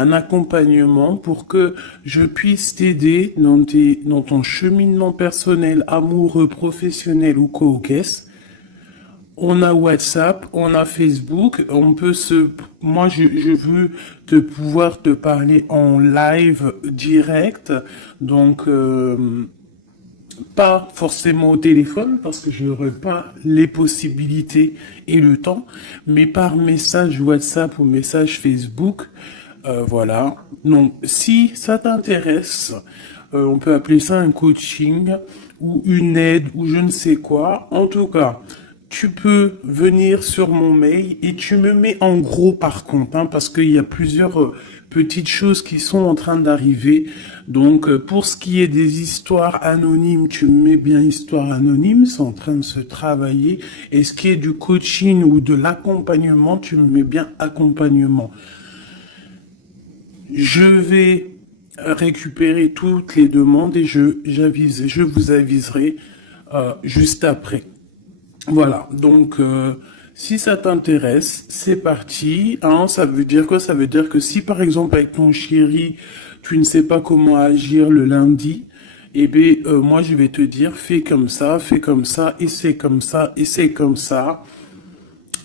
un accompagnement pour que je puisse t'aider dans ton cheminement personnel, amoureux, professionnel ou co-caisse. On a WhatsApp, on a Facebook, moi je veux pouvoir te parler en live direct, donc pas forcément au téléphone parce que je n'aurai pas les possibilités et le temps, mais par message WhatsApp ou message Facebook, voilà. Donc si ça t'intéresse, on peut appeler ça un coaching ou une aide ou je ne sais quoi. En tout cas, tu peux venir sur mon mail et tu me mets en gros par contre, hein, parce qu'il y a plusieurs petites choses qui sont en train d'arriver. Donc pour ce qui est des histoires anonymes, tu me mets bien histoire anonyme, c'est en train de se travailler. Et ce qui est du coaching ou de l'accompagnement, tu me mets bien accompagnement. Je vais récupérer toutes les demandes et je vous aviserai juste après. Voilà, donc si ça t'intéresse, c'est parti. Hein, ça veut dire quoi? Ça veut dire que si par exemple avec ton chéri, tu ne sais pas comment agir le lundi, eh bien moi je vais te dire fais comme ça, et c'est comme ça, et c'est comme ça.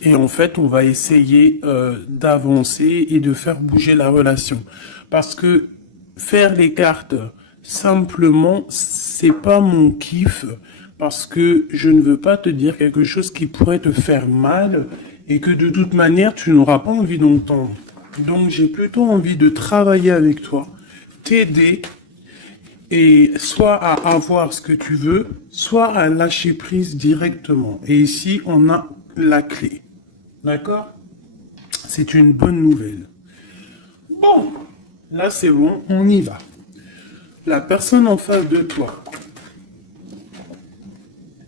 Et en fait, on va essayer d'avancer et de faire bouger la relation. Parce que faire les cartes simplement, c'est pas mon kiff. Parce que je ne veux pas te dire quelque chose qui pourrait te faire mal et que de toute manière, tu n'auras pas envie d'entendre. Donc, j'ai plutôt envie de travailler avec toi, t'aider et soit à avoir ce que tu veux, soit à lâcher prise directement. Et ici, on a la clé. D'accord? C'est une bonne nouvelle. Bon, là c'est bon, on y va. La personne en face de toi.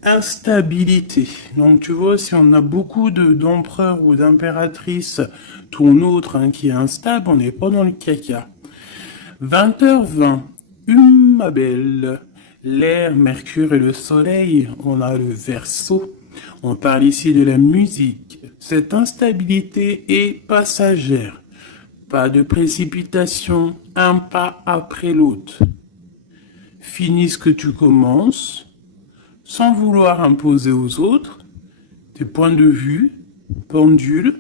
Instabilité. Donc tu vois, si on a beaucoup d'empereurs ou d'impératrices, ton autre hein, qui est instable, on n'est pas dans le caca. 20h20. Ma belle. L'air, Mercure et le Soleil, on a le Verseau. On parle ici de la musique. Cette instabilité est passagère. Pas de précipitation, un pas après l'autre. Finis ce que tu commences, sans vouloir imposer aux autres tes points de vue, pendule,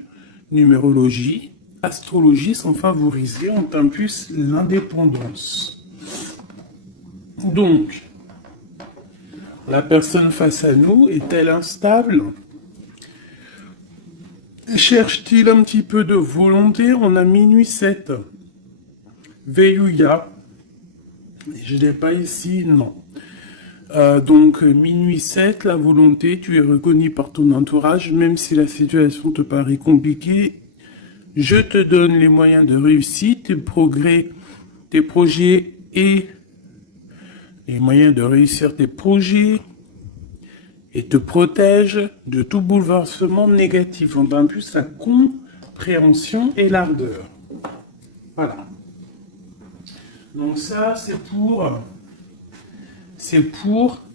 numérologie, astrologie sont favorisés, on t'impulse l'indépendance. Donc, la personne face à nous est-elle instable? Cherche-t-il un petit peu de volonté? On a minuit 7. Veillouya. Je n'ai pas ici, non. Donc, minuit 7, la volonté, tu es reconnu par ton entourage, même si la situation te paraît compliquée. Je te donne les moyens de réussite, tes projets et les moyens de réussir tes projets et te protège de tout bouleversement négatif. On a plus la compréhension et l'ardeur. Voilà. Donc ça, c'est pour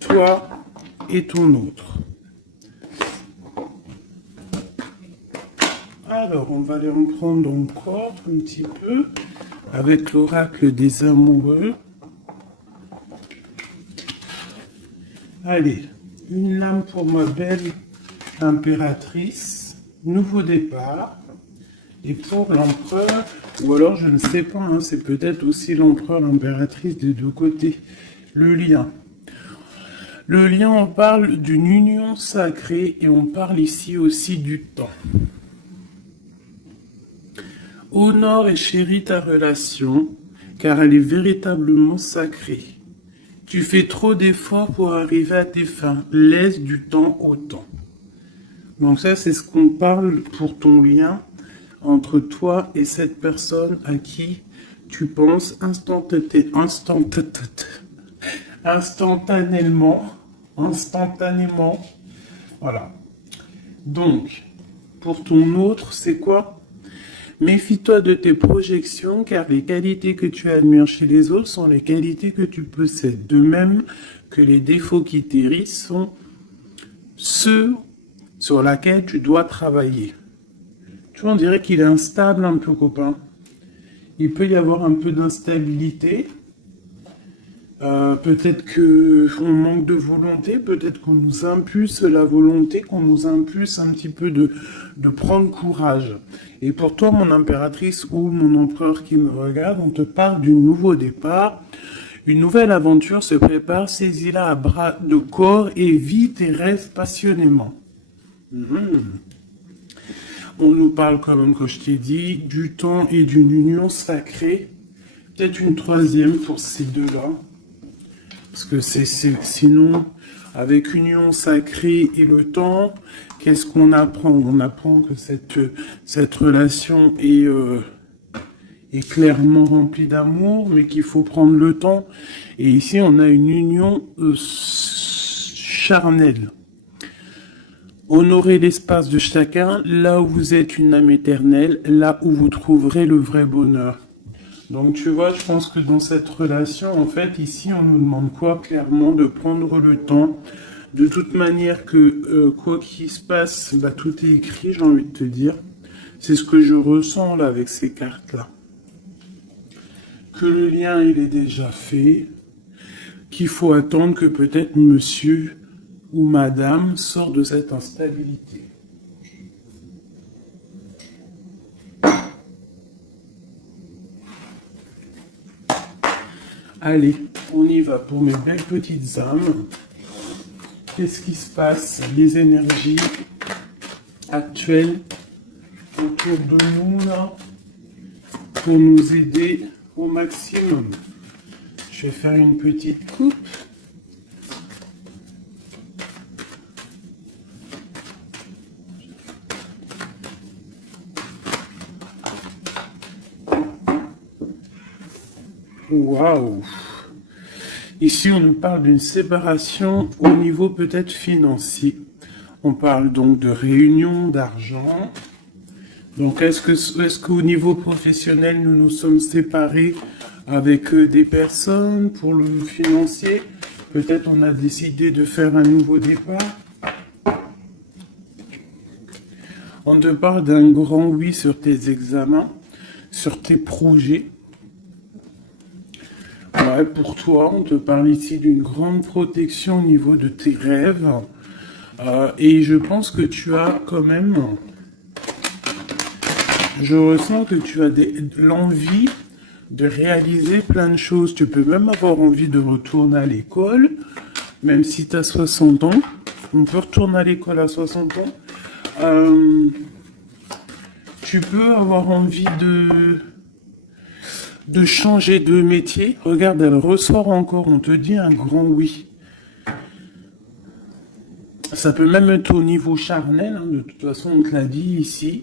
toi et ton autre. Alors, on va aller en prendre encore un petit peu avec l'oracle des amoureux. Allez, une lame pour ma belle impératrice, nouveau départ. Et pour l'empereur, ou alors je ne sais pas, hein, c'est peut-être aussi l'empereur, l'impératrice des deux côtés. Le lien. Le lien, on parle d'une union sacrée et on parle ici aussi du temps. Honore et chéris ta relation, car elle est véritablement sacrée. Tu fais trop d'efforts pour arriver à tes fins. Laisse du temps au temps. Donc ça, c'est ce qu'on parle pour ton lien entre toi et cette personne à qui tu penses instantanément. Voilà. Donc, pour ton autre, c'est quoi? Méfie-toi de tes projections, car les qualités que tu admires chez les autres sont les qualités que tu possèdes. De même que les défauts qui t'hérissent sont ceux sur lesquels tu dois travailler. Tu vois, on dirait qu'il est instable un peu, copain. Il peut y avoir un peu d'instabilité. Peut-être qu'on manque de volonté, peut-être qu'on nous impulse la volonté, qu'on nous impulse un petit peu de prendre courage. Et pour toi, mon impératrice ou mon empereur qui me regarde, on te parle du nouveau départ. Une nouvelle aventure se prépare, saisis-la à bras de corps et vis tes rêves passionnément. On nous parle quand même, comme je t'ai dit, du temps et d'une union sacrée. Peut-être une troisième pour ces deux-là. Parce que sinon, avec union sacrée et le temps, qu'est-ce qu'on apprend? On apprend que cette relation est clairement remplie d'amour, mais qu'il faut prendre le temps. Et ici, on a une union charnelle. Honorez l'espace de chacun, là où vous êtes une âme éternelle, là où vous trouverez le vrai bonheur. Donc tu vois, je pense que dans cette relation, en fait, ici, on nous demande quoi? Clairement, de prendre le temps. De toute manière que quoi qu'il se passe, bah, tout est écrit, j'ai envie de te dire. C'est ce que je ressens là avec ces cartes-là. Que le lien, il est déjà fait. Qu'il faut attendre que peut-être monsieur ou madame sort de cette instabilité. Allez, on y va pour mes belles petites âmes. Qu'est-ce qui se passe? Les énergies actuelles autour de nous là pour nous aider au maximum. Je vais faire une petite coupe. Waouh! Ici, on nous parle d'une séparation au niveau peut-être financier. On parle donc de réunion d'argent. Donc, est-ce qu'au niveau professionnel, nous nous sommes séparés avec des personnes pour le financier? Peut-être on a décidé de faire un nouveau départ. On te parle d'un grand oui sur tes examens, sur tes projets. Ouais, pour toi, on te parle ici d'une grande protection au niveau de tes rêves. Et je pense que tu as quand même... Je ressens que tu as l'envie de réaliser plein de choses. Tu peux même avoir envie de retourner à l'école, même si tu as 60 ans. On peut retourner à l'école à 60 ans. Tu peux avoir envie de changer de métier. Regarde, elle ressort encore, on te dit un grand oui. Ça peut même être au niveau charnel, hein, de toute façon on te l'a dit ici.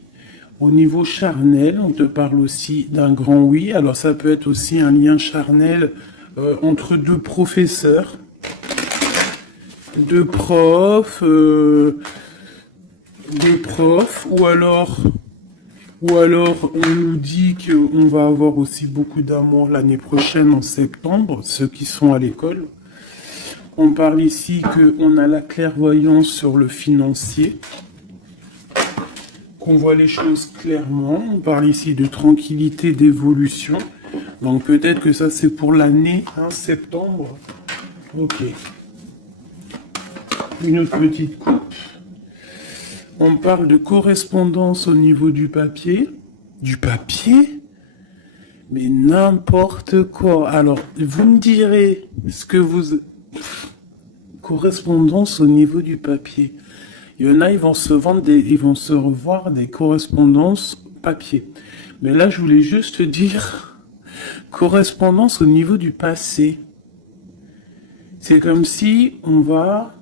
Au niveau charnel, on te parle aussi d'un grand oui. Alors ça peut être aussi un lien charnel entre deux professeurs, deux profs, ou alors, on nous dit qu'on va avoir aussi beaucoup d'amour l'année prochaine, en septembre, ceux qui sont à l'école. On parle ici qu'on a la clairvoyance sur le financier, qu'on voit les choses clairement. On parle ici de tranquillité, d'évolution. Donc peut-être que ça, c'est pour l'année, hein, septembre. Ok. Une autre petite coupe. On parle de correspondance au niveau du papier. Du papier? Mais n'importe quoi. Alors, vous me direz ce que vous... Correspondance au niveau du papier. Il y en a, ils vont se revoir des correspondances papier. Mais là, je voulais juste dire correspondance au niveau du passé. C'est comme si on va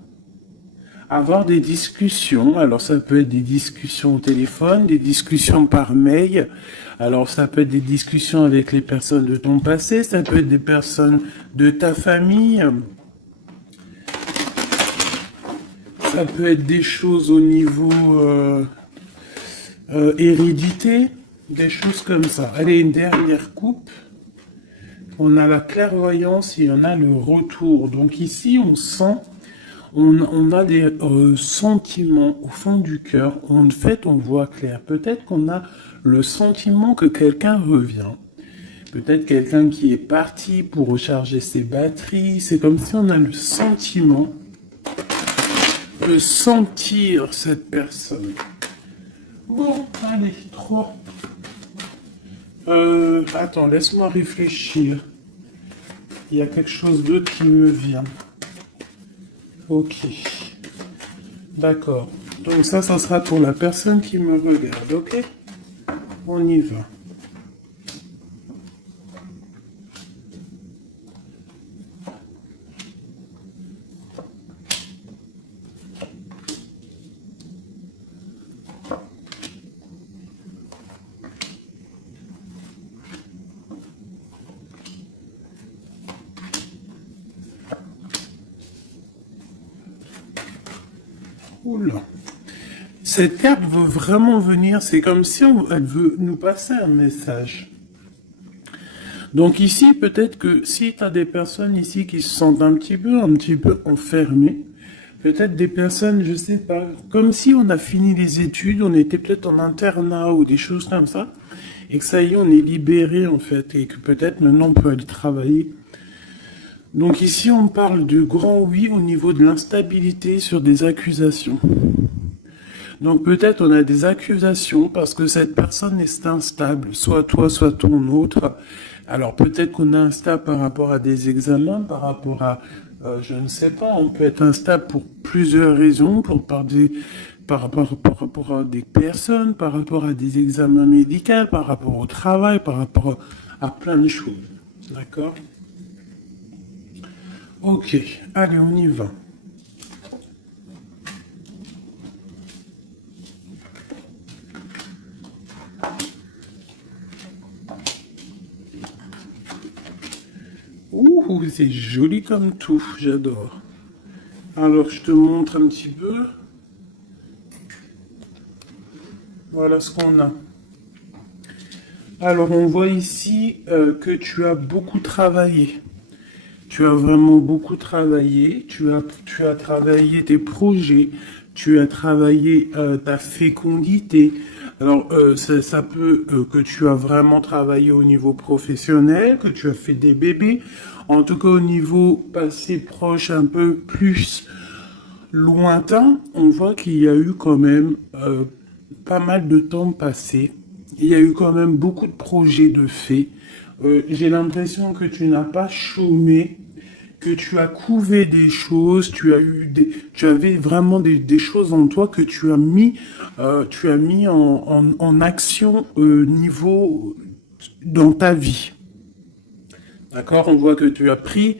avoir des discussions. Alors ça peut être des discussions au téléphone, des discussions par mail. Alors ça peut être des discussions avec les personnes de ton passé, ça peut être des personnes de ta famille. Ça peut être des choses au niveau hérédité, des choses comme ça. Allez, une dernière coupe. On a la clairvoyance et on a le retour. Donc ici, on On a des sentiments au fond du cœur. En fait, on voit clair. Peut-être qu'on a le sentiment que quelqu'un revient. Peut-être quelqu'un qui est parti pour recharger ses batteries. C'est comme si on a le sentiment de sentir cette personne. Bon, allez, 3. Attends, laisse-moi réfléchir. Il y a quelque chose d'autre qui me vient. Ok. D'accord. Donc ça sera pour la personne qui me regarde, ok? On y va. Oula. Cette carte veut vraiment venir, c'est comme si elle veut nous passer un message. Donc ici, peut-être que si tu as des personnes ici qui se sentent un petit peu enfermées, peut-être des personnes, je sais pas, comme si on a fini les études, on était peut-être en internat ou des choses comme ça, et que ça y est, on est libéré en fait, et que peut-être maintenant on peut aller travailler. Donc ici, on parle de grand oui au niveau de l'instabilité sur des accusations. Donc peut-être on a des accusations parce que cette personne est instable, soit toi, soit ton autre. Alors peut-être qu'on est instable par rapport à des examens, par rapport à, je ne sais pas, on peut être instable pour plusieurs raisons, par rapport à des personnes, par rapport à des examens médicaux, par rapport au travail, par rapport à plein de choses. D'accord? Ok, allez, on y va. Ouh, c'est joli comme tout, j'adore. Alors, je te montre un petit peu. Voilà ce qu'on a. Alors, on voit ici que tu as beaucoup travaillé. Tu as vraiment beaucoup travaillé. Tu as travaillé tes projets. Tu as travaillé ta fécondité. Alors, ça peut que tu as vraiment travaillé au niveau professionnel, que tu as fait des bébés. En tout cas, au niveau passé proche, un peu plus lointain, on voit qu'il y a eu quand même pas mal de temps passé. Il y a eu quand même beaucoup de projets de faits. J'ai l'impression que tu n'as pas chômé, que tu as couvé des choses, tu avais vraiment des choses en toi que tu as mis en action niveau dans ta vie. D'accord? On voit que tu as pris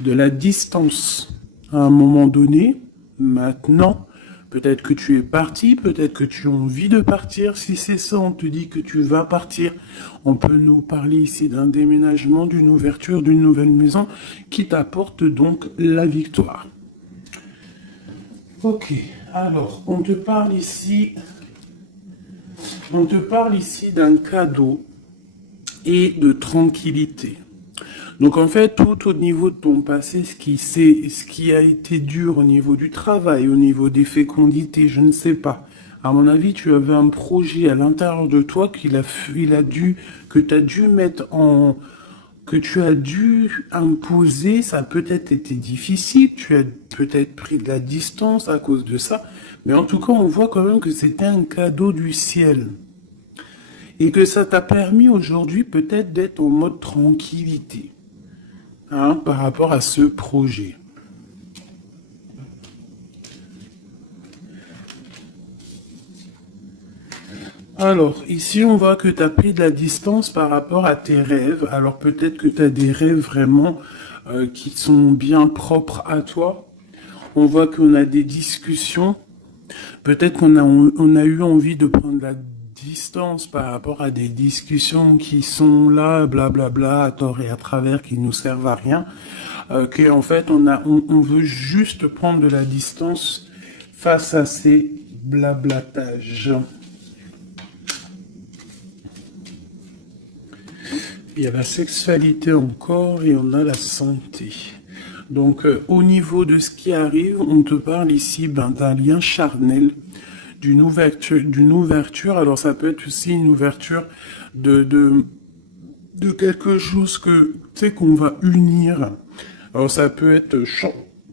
de la distance à un moment donné. Maintenant, peut-être que tu es parti, peut-être que tu as envie de partir. Si c'est ça, on te dit que tu vas partir. On peut nous parler ici d'un déménagement, d'une ouverture, d'une nouvelle maison qui t'apporte donc la victoire. Ok, alors, on te parle ici d'un cadeau et de tranquillité. Donc en fait, tout au niveau de ton passé, ce qui a été dur au niveau du travail, au niveau des fécondités, je ne sais pas. À mon avis, tu avais un projet à l'intérieur de toi que tu as dû mettre en, que tu as dû imposer. Ça a peut-être été difficile. Tu as peut-être pris de la distance à cause de ça. Mais en tout cas, on voit quand même que c'était un cadeau du ciel. Et que ça t'a permis aujourd'hui peut-être d'être en mode tranquillité. Hein, par rapport à ce projet. Alors, ici, on voit que tu as pris de la distance par rapport à tes rêves. Alors, peut-être que tu as des rêves vraiment qui sont bien propres à toi. On voit qu'on a des discussions. Peut-être on a eu envie de prendre la distance par rapport à des discussions qui sont là, blablabla, à tort et à travers, qui nous servent à rien. Qu'en fait, on veut juste prendre de la distance face à ces blablatages. Il y a la sexualité encore et on a la santé. Donc, au niveau de ce qui arrive, on te parle ici d'un lien charnel, d'une ouverture. Alors, ça peut être aussi une ouverture de quelque chose que, tu sais, qu'on va unir. Alors, ça peut être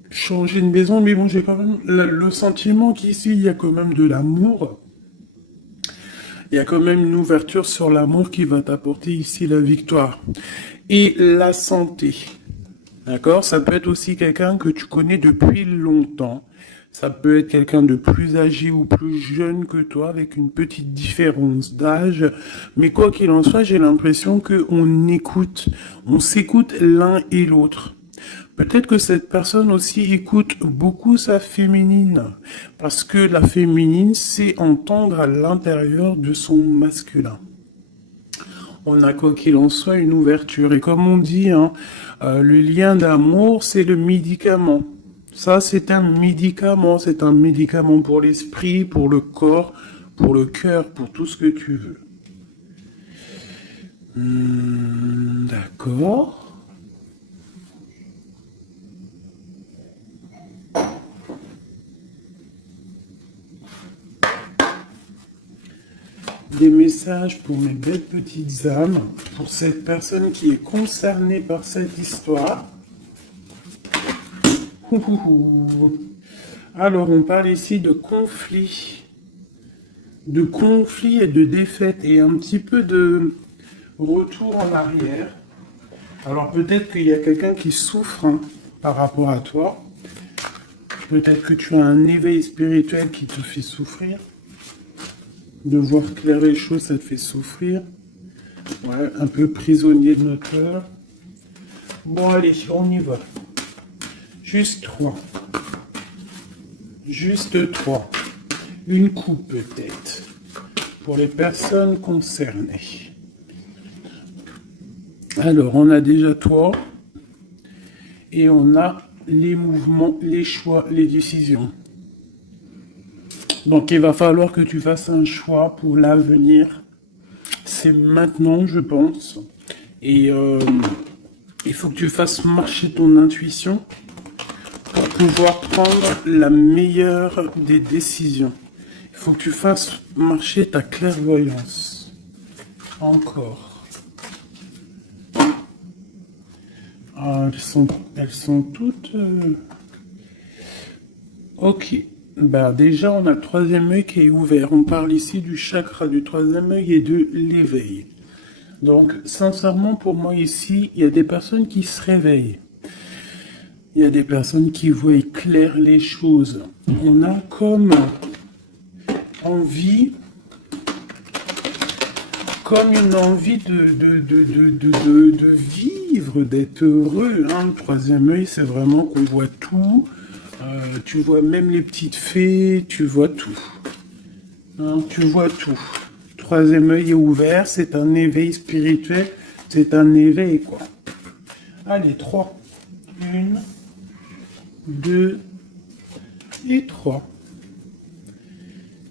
changer une maison, mais bon, j'ai quand même le sentiment qu'ici, il y a quand même de l'amour. Il y a quand même une ouverture sur l'amour qui va t'apporter ici la victoire. Et la santé. D'accord? Ça peut être aussi quelqu'un que tu connais depuis longtemps. Ça peut être quelqu'un de plus âgé ou plus jeune que toi, avec une petite différence d'âge. Mais quoi qu'il en soit, j'ai l'impression on s'écoute l'un et l'autre. Peut-être que cette personne aussi écoute beaucoup sa féminine, parce que la féminine, c'est entendre à l'intérieur de son masculin. On a quoi qu'il en soit une ouverture. Et comme on dit, hein, le lien d'amour, c'est le médicament. Ça, c'est un médicament pour l'esprit, pour le corps, pour le cœur, pour tout ce que tu veux. D'accord. Des messages pour mes belles petites âmes, pour cette personne qui est concernée par cette histoire. Alors, on parle ici de conflit et de défaite et un petit peu de retour en arrière. Alors, peut-être qu'il y a quelqu'un qui souffre par rapport à toi. Peut-être que tu as un éveil spirituel qui te fait souffrir. De voir clair les choses, ça te fait souffrir. Ouais, un peu prisonnier de notre cœur. Bon, allez, on y va. Juste 3. Juste 3. Une coupe peut-être. Pour les personnes concernées. Alors, on a déjà toi. Et on a les mouvements, les choix, les décisions. Donc, il va falloir que tu fasses un choix pour l'avenir. C'est maintenant, je pense. Et il faut que tu fasses marcher ton intuition pour pouvoir prendre la meilleure des décisions. Il faut que tu fasses marcher ta clairvoyance. Encore. Ah, elles sont toutes... Ok. Bah déjà, on a le troisième œil qui est ouvert. On parle ici du chakra du troisième œil et de l'éveil. Donc, sincèrement, pour moi ici, il y a des personnes qui se réveillent. Il y a des personnes qui voient clair les choses. On a comme envie, comme une envie de vivre, d'être heureux. Hein. Le troisième œil, c'est vraiment qu'on voit tout. Tu vois même les petites fées, tu vois tout. Hein, tu vois tout. Troisième œil est ouvert, c'est un éveil spirituel, c'est un éveil quoi. Allez, 3. 1, 2 et 3.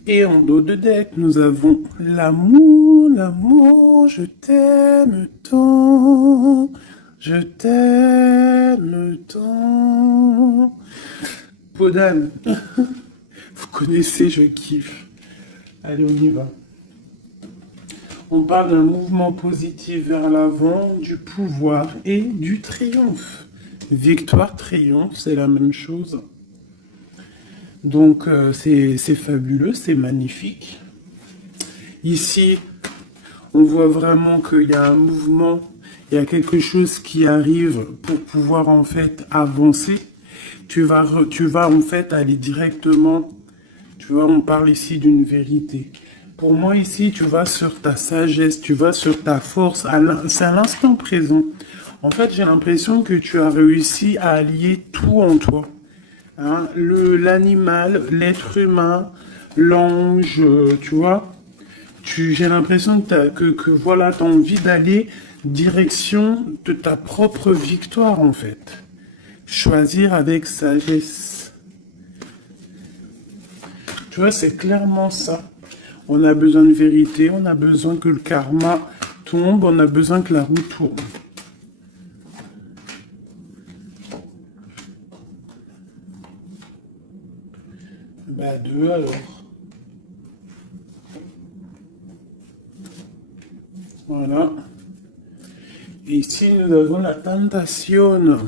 Et en dos de deck, nous avons l'amour, l'amour, je t'aime tant, je t'aime tant. Podane, vous connaissez, je kiffe. Allez, on y va. On parle d'un mouvement positif vers l'avant, du pouvoir et du triomphe. Victoire, triomphe, c'est la même chose. Donc, c'est fabuleux, c'est magnifique. Ici, on voit vraiment qu'il y a un mouvement, il y a quelque chose qui arrive pour pouvoir en fait avancer. Tu vas en fait aller directement, tu vois, on parle ici d'une vérité. Pour moi ici, tu vas sur ta sagesse, tu vas sur ta force, c'est à l'instant présent. En fait, j'ai l'impression que tu as réussi à allier tout en toi. Hein, l'animal, l'être humain, l'ange, tu vois. J'ai l'impression que voilà, tu as envie d'aller direction de ta propre victoire en fait. Choisir avec sagesse. Tu vois, c'est clairement ça. On a besoin de vérité, on a besoin que le karma tombe, on a besoin que la roue tourne. Bah, 2 alors. Voilà. Et ici, nous avons la tentation.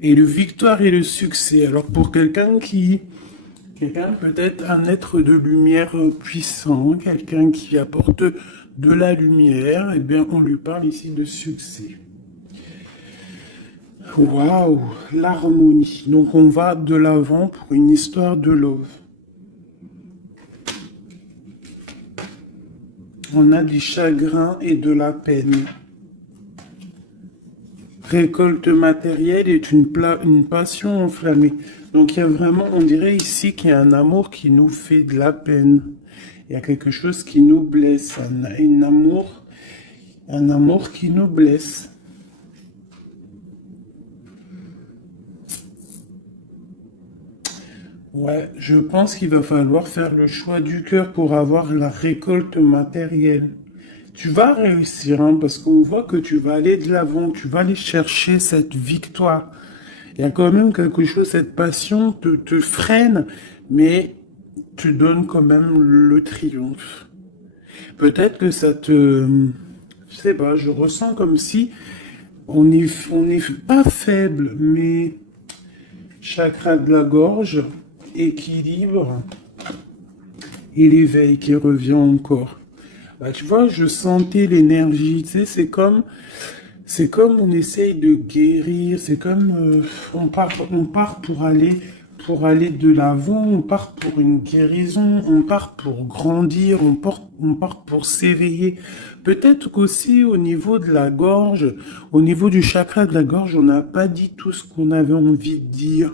Et le victoire et le succès. Alors, pour quelqu'un peut-être un être de lumière puissant, quelqu'un qui apporte de la lumière, eh bien, on lui parle ici de succès. Waouh, l'harmonie. Donc, on va de l'avant pour une histoire de love. On a du chagrin et de la peine. Récolte matérielle est une passion enflammée. Donc il y a vraiment, on dirait ici qu'il y a un amour qui nous fait de la peine. Il y a quelque chose qui nous blesse, un amour qui nous blesse. Ouais, je pense qu'il va falloir faire le choix du cœur pour avoir la récolte matérielle. Tu vas réussir, hein, parce qu'on voit que tu vas aller de l'avant, tu vas aller chercher cette victoire. Il y a quand même quelque chose, cette passion te freine, mais tu donnes quand même le triomphe. Peut-être que ça te... Je sais pas, je ressens comme si on est pas faible, mais chakra de la gorge, équilibre et l'éveil qui revient encore. Bah, tu vois, je sentais l'énergie, tu sais, c'est comme on essaye de guérir, c'est comme on part pour aller de l'avant, on part pour une guérison, on part pour grandir, on part pour s'éveiller. Peut-être qu'aussi au niveau de la gorge, au niveau du chakra de la gorge, on n'a pas dit tout ce qu'on avait envie de dire.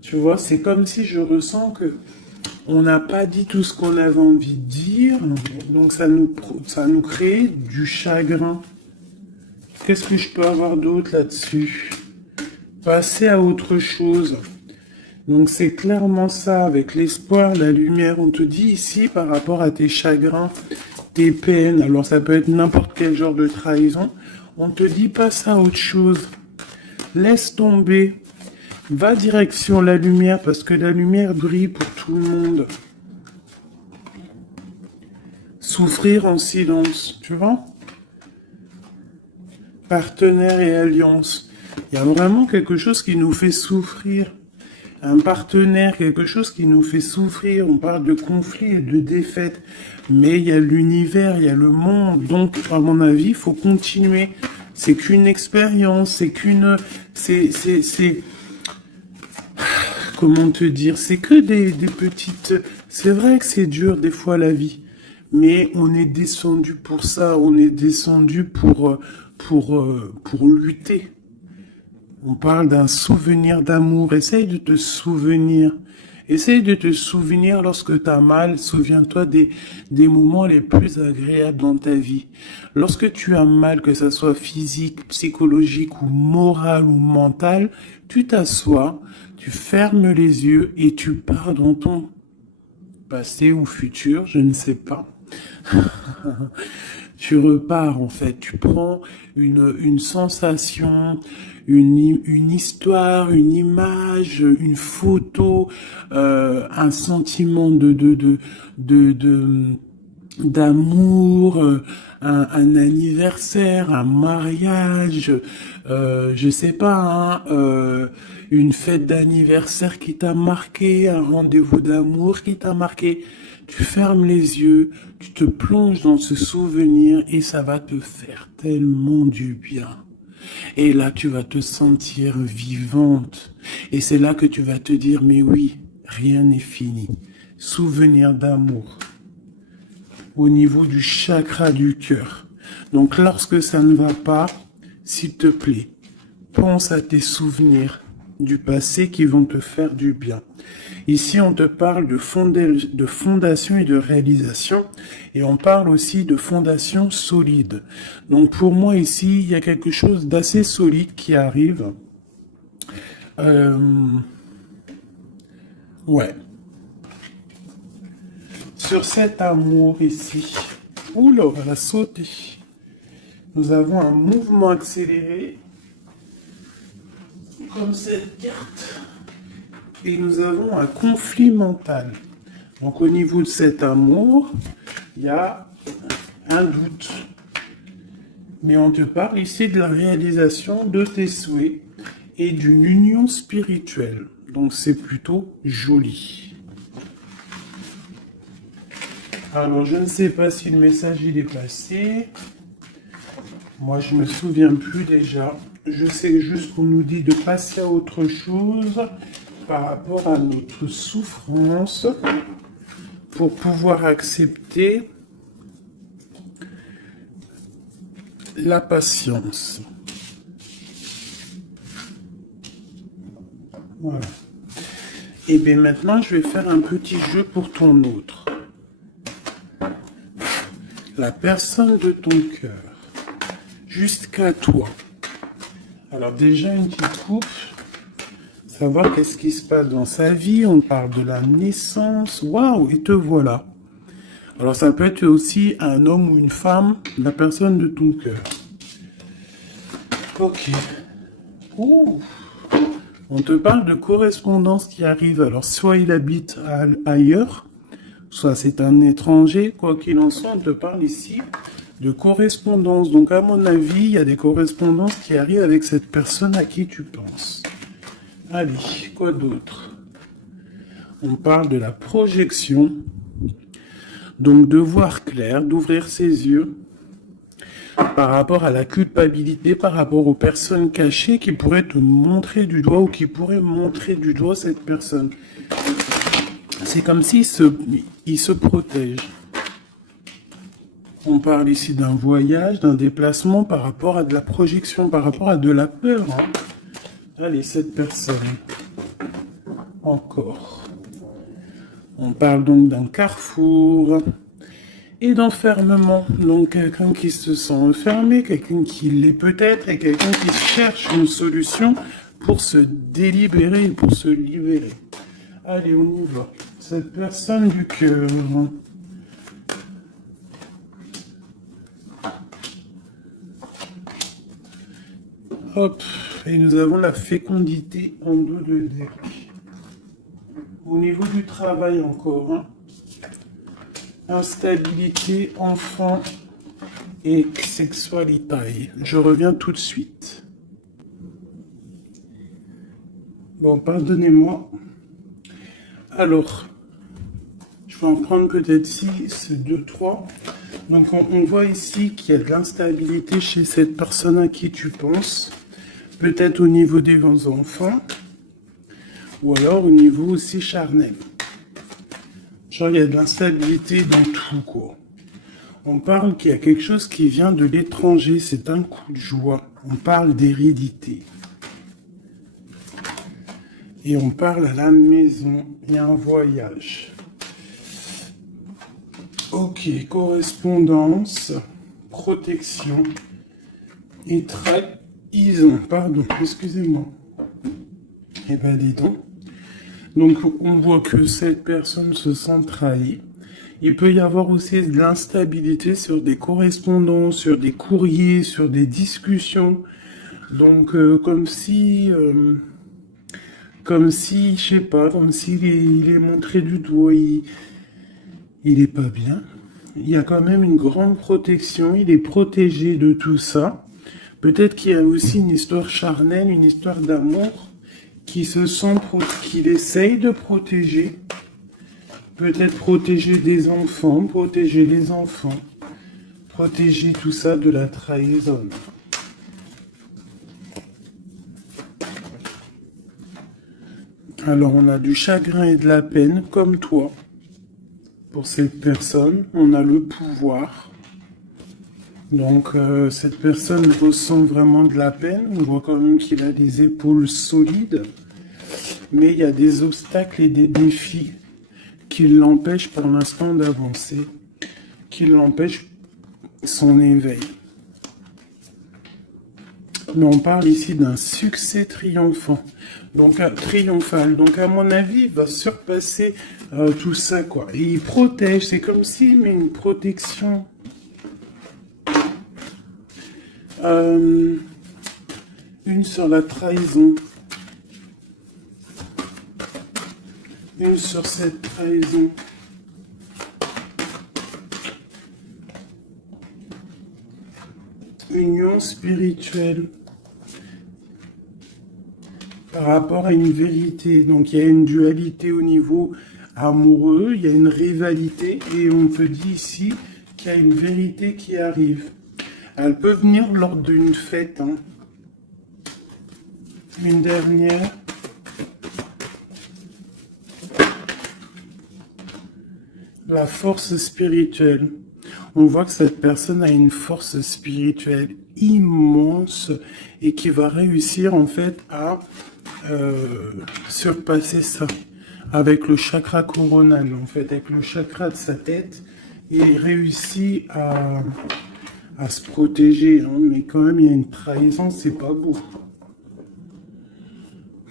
Tu vois, c'est comme si je ressens que on n'a pas dit tout ce qu'on avait envie de dire, donc ça nous crée du chagrin. Qu'est-ce que je peux avoir d'autre là-dessus? Passer à autre chose. Donc c'est clairement ça, avec l'espoir, la lumière. On te dit ici par rapport à tes chagrins, tes peines, alors ça peut être n'importe quel genre de trahison, on te dit passe à autre chose. Laisse tomber. Va direction la lumière, parce que la lumière brille pour tout le monde. Souffrir en silence, tu vois? Partenaire et alliance. Il y a vraiment quelque chose qui nous fait souffrir. Un partenaire, quelque chose qui nous fait souffrir. On parle de conflit et de défaite. Mais il y a l'univers, il y a le monde. Donc, à mon avis, il faut continuer. C'est qu'une expérience, comment te dire, c'est que des petites... C'est vrai que c'est dur des fois la vie. Mais on est descendu pour ça, on est descendu pour lutter. On parle d'un souvenir d'amour. Essaye de te souvenir. Essaye de te souvenir lorsque tu as mal. Souviens-toi des moments les plus agréables dans ta vie. Lorsque tu as mal, que ce soit physique, psychologique ou moral ou mental, tu t'assois, tu fermes les yeux et tu pars dans ton passé ou futur, je ne sais pas. Tu repars en fait, tu prends une sensation, une histoire, une image, une photo, un sentiment d'amour, un anniversaire, un mariage, je sais pas, hein, une fête d'anniversaire qui t'a marqué, un rendez-vous d'amour qui t'a marqué. Tu fermes les yeux, tu te plonges dans ce souvenir et ça va te faire tellement du bien. Et là, tu vas te sentir vivante. Et c'est là que tu vas te dire, mais oui, rien n'est fini. Souvenir d'amour au niveau du chakra du cœur. Donc lorsque ça ne va pas, s'il te plaît, pense à tes souvenirs du passé qui vont te faire du bien. Ici, on te parle de fondation et de réalisation, et on parle aussi de fondation solide. Donc pour moi ici, il y a quelque chose d'assez solide qui arrive. Ouais. Sur cet amour ici, oula, elle a sauté. Nous avons un mouvement accéléré, comme cette carte. Et nous avons un conflit mental. Donc au niveau de cet amour, il y a un doute. Mais on te parle ici de la réalisation de tes souhaits et d'une union spirituelle. Donc c'est plutôt joli. Alors je ne sais pas si le message il est passé. Moi je me souviens plus déjà. Je sais juste qu'on nous dit de passer à autre chose par rapport à notre souffrance pour pouvoir accepter la patience. Voilà. Et bien maintenant, je vais faire un petit jeu pour ton autre. La personne de ton cœur. Jusqu'à toi. Alors déjà, une petite coupe. Savoir qu'est-ce qui se passe dans sa vie. On parle de la naissance. Waouh, et te voilà. Alors ça peut être aussi un homme ou une femme, la personne de ton cœur. Ok. Ouh. On te parle de correspondance qui arrive. Alors soit il habite ailleurs, soit c'est un étranger. Quoi qu'il en soit, on te parle ici de correspondance. Donc à mon avis, il y a des correspondances qui arrivent avec cette personne à qui tu penses. Allez, quoi d'autre? On parle de la projection. Donc de voir clair, d'ouvrir ses yeux par rapport à la culpabilité, par rapport aux personnes cachées qui pourraient te montrer du doigt ou qui pourraient montrer du doigt cette personne. C'est comme s'il se protège. On parle ici d'un voyage, d'un déplacement par rapport à de la projection, par rapport à de la peur. Hein. Allez, cette personne. Encore. On parle donc d'un carrefour et d'enfermement. Donc quelqu'un qui se sent enfermé, quelqu'un qui l'est peut-être, et quelqu'un qui cherche une solution pour se délibérer, pour se libérer. Allez, on y va. Cette personne du cœur. Hop, et nous avons la fécondité en dos de deck. Au niveau du travail encore, hein. Instabilité, enfant et sexualité. Je reviens tout de suite. Bon, pardonnez-moi. Alors, je vais en prendre peut-être 6, 2, 3. Donc, on voit ici qu'il y a de l'instabilité chez cette personne à qui tu penses. Peut-être au niveau des enfants. Ou alors au niveau aussi charnel. Genre, il y a de l'instabilité dans tout, quoi. On parle qu'il y a quelque chose qui vient de l'étranger. C'est un coup de joie. On parle d'hérédité. Et on parle à la maison. Il y a un voyage. Ok, correspondance, protection et trahison. Pardon, excusez-moi. Eh ben, dis donc. Donc, on voit que cette personne se sent trahie. Il peut y avoir aussi de l'instabilité sur des correspondances, sur des courriers, sur des discussions. Donc, comme si, je sais pas, comme s'il il est montré du doigt, il est pas bien. Il y a quand même une grande protection, il est protégé de tout ça. Peut-être qu'il y a aussi une histoire charnelle, une histoire d'amour qu'il essaye de protéger. Peut-être protéger des enfants, protéger les enfants, protéger tout ça de la trahison. Alors on a du chagrin et de la peine, comme toi. Pour cette personne, on a le pouvoir. Donc cette personne ressent vraiment de la peine. On voit quand même qu'il a des épaules solides. Mais il y a des obstacles et des défis qui l'empêchent pour l'instant d'avancer, qui l'empêchent son éveil. Mais on parle ici d'un succès triomphant, donc triomphal. Donc à mon avis, il va surpasser tout ça, quoi. Et il protège, c'est comme s'il met une protection. Une sur la trahison. Une sur cette trahison. Union spirituelle. Par rapport à une vérité. Donc il y a une dualité au niveau amoureux, il y a une rivalité et on te dit ici qu'il y a une vérité qui arrive. Elle peut venir lors d'une fête. Hein. Une dernière. La force spirituelle. On voit que cette personne a une force spirituelle immense et qui va réussir en fait à surpasser ça avec le chakra coronal, en fait, avec le chakra de sa tête. Il réussit à se protéger, hein, mais quand même il y a une trahison, c'est pas beau.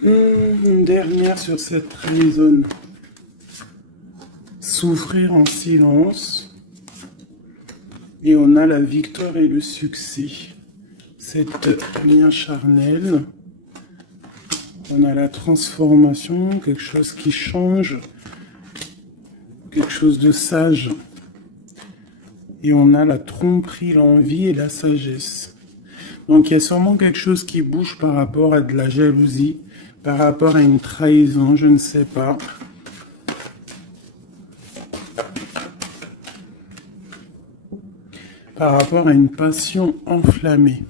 Une dernière sur cette trahison. Souffrir en silence. Et on a la victoire et le succès. Cet lien charnel. On a la transformation, quelque chose qui change, quelque chose de sage. Et on a la tromperie, l'envie et la sagesse. Donc il y a sûrement quelque chose qui bouge par rapport à de la jalousie, par rapport à une trahison, je ne sais pas. Par rapport à une passion enflammée.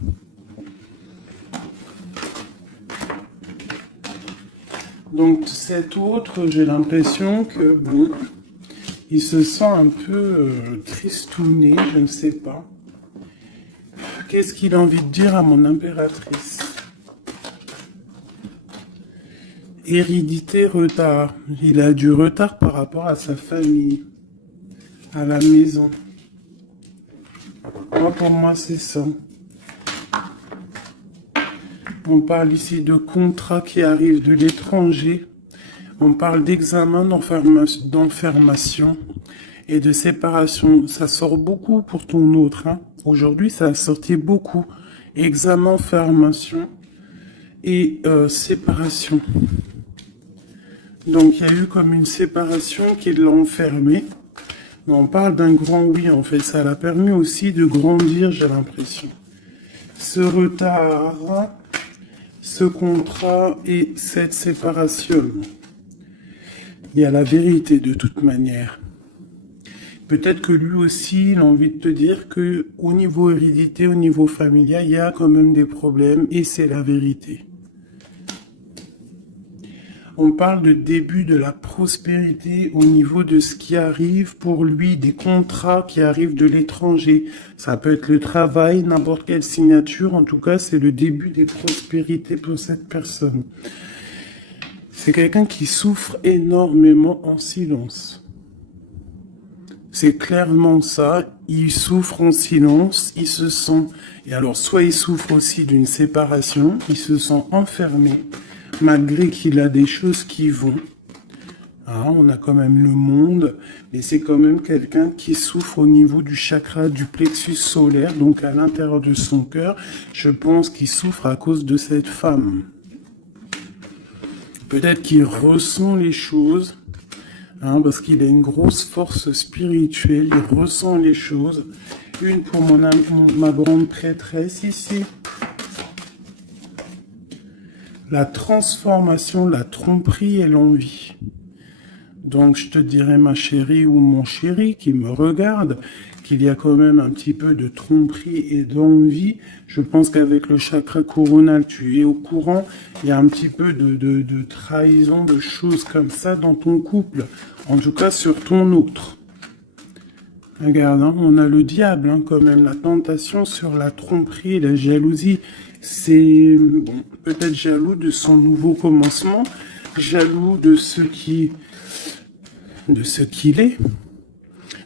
Donc cet autre, j'ai l'impression que, bon, il se sent un peu tristouné, je ne sais pas. Qu'est-ce qu'il a envie de dire à mon impératrice? Hérédité, retard. Il a du retard par rapport à sa famille, à la maison. Moi, pour moi, c'est ça. On parle ici de contrats qui arrivent de l'étranger. On parle d'examen, d'enfermation et de séparation. Ça sort beaucoup pour ton autre. Hein. Aujourd'hui, ça a sorti beaucoup. Examen, enfermation et séparation. Donc, il y a eu comme une séparation qui l'a enfermé. Mais on parle d'un grand oui, en fait. Ça l'a permis aussi de grandir, j'ai l'impression. Ce retard, ce contrat et cette séparation. Il y a la vérité de toute manière. Peut-être que lui aussi, il a envie de te dire que au niveau hérédité, au niveau familial, il y a quand même des problèmes et c'est la vérité. On parle de début de la prospérité au niveau de ce qui arrive pour lui, des contrats qui arrivent de l'étranger. Ça peut être le travail, n'importe quelle signature. En tout cas, c'est le début des prospérités pour cette personne. C'est quelqu'un qui souffre énormément en silence. C'est clairement ça. Il souffre en silence. Il se sent... Et alors, soit il souffre aussi d'une séparation. Il se sent enfermé. Malgré qu'il a des choses qui vont. Hein, on a quand même le monde, mais c'est quand même quelqu'un qui souffre au niveau du chakra du plexus solaire, donc à l'intérieur de son cœur. Je pense qu'il souffre à cause de cette femme. Peut-être qu'il ressent les choses, hein, parce qu'il a une grosse force spirituelle, il ressent les choses. Une pour ma grande prêtresse ici. La transformation, la tromperie et l'envie. Donc je te dirais ma chérie ou mon chéri qui me regarde, qu'il y a quand même un petit peu de tromperie et d'envie. Je pense qu'avec le chakra coronal, tu es au courant. Il y a un petit peu de trahison, de choses comme ça dans ton couple. En tout cas sur ton autre. Regarde, hein, on a le diable hein, quand même, la tentation sur la tromperie, la jalousie. C'est bon, peut-être jaloux de son nouveau commencement, jaloux de ce qu'il est,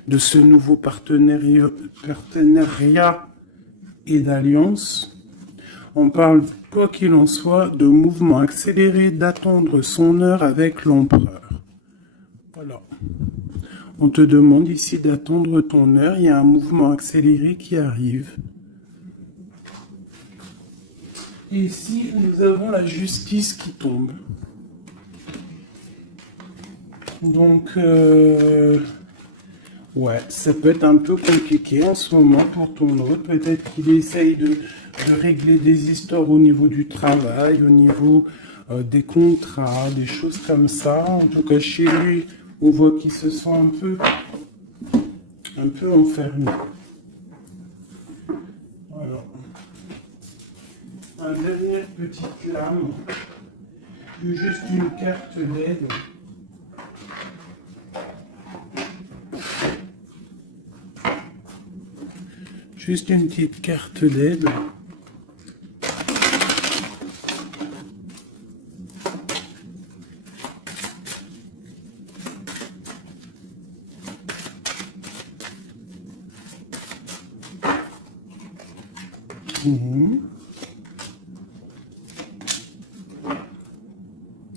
de ce nouveau partenariat et d'alliance. On parle, quoi qu'il en soit, de mouvement accéléré, d'attendre son heure avec l'empereur. Voilà. On te demande ici d'attendre ton heure, il y a un mouvement accéléré qui arrive. Et ici, nous avons la justice qui tombe. Donc, ouais, ça peut être un peu compliqué en ce moment pour ton autre. Peut-être qu'il essaye de régler des histoires au niveau du travail, au niveau des contrats, des choses comme ça. En tout cas, chez lui, on voit qu'il se sent un peu enfermé. Voilà. Un dernière petite lame. Juste une carte d'aide. Juste une petite carte d'aide.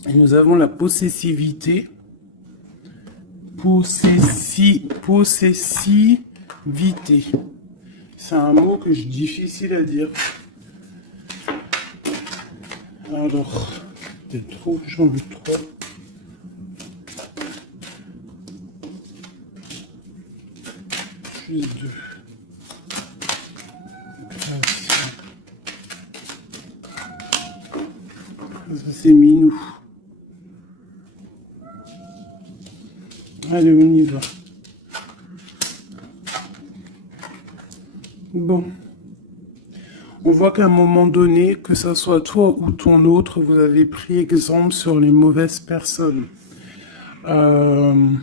Et nous avons la possessivité. Possessivité. C'est un mot que je difficile à dire. Alors, peut-être trop, j'en veux trop. Juste deux. Ça, c'est minou. Allez, on y va. Bon. On voit qu'à un moment donné, que ce soit toi ou ton autre, vous avez pris exemple sur les mauvaises personnes. On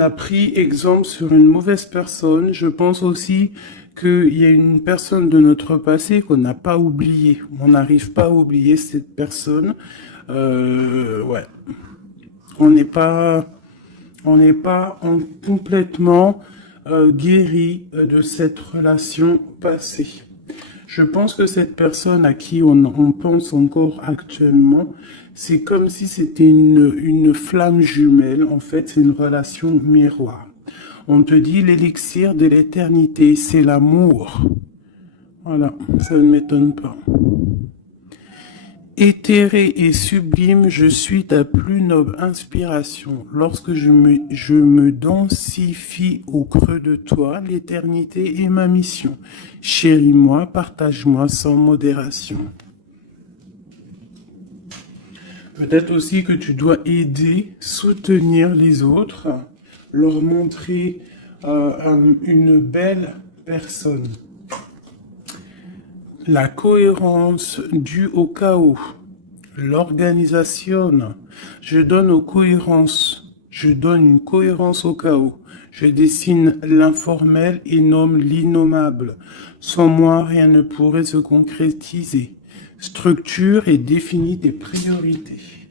a pris exemple sur une mauvaise personne. Je pense aussi qu'il y a une personne de notre passé qu'on n'a pas oublié. On n'arrive pas à oublier cette personne. Ouais. On n'est pas complètement guéri de cette relation passée. Je pense que cette personne à qui on pense encore actuellement, c'est comme si c'était une flamme jumelle. En fait, c'est une relation miroir. On te dit l'élixir de l'éternité, c'est l'amour. Voilà, ça ne m'étonne pas. Éthéré et sublime, je suis ta plus noble inspiration. Lorsque je me densifie au creux de toi, l'éternité est ma mission. Chéris-moi, partage-moi sans modération. Peut-être aussi que tu dois aider, soutenir les autres, leur montrer une belle personne. La cohérence due au chaos. L'organisation. Je donne aux cohérences. Je donne une cohérence au chaos. Je dessine l'informel et nomme l'innommable. Sans moi, rien ne pourrait se concrétiser. Structure et définis tes priorités.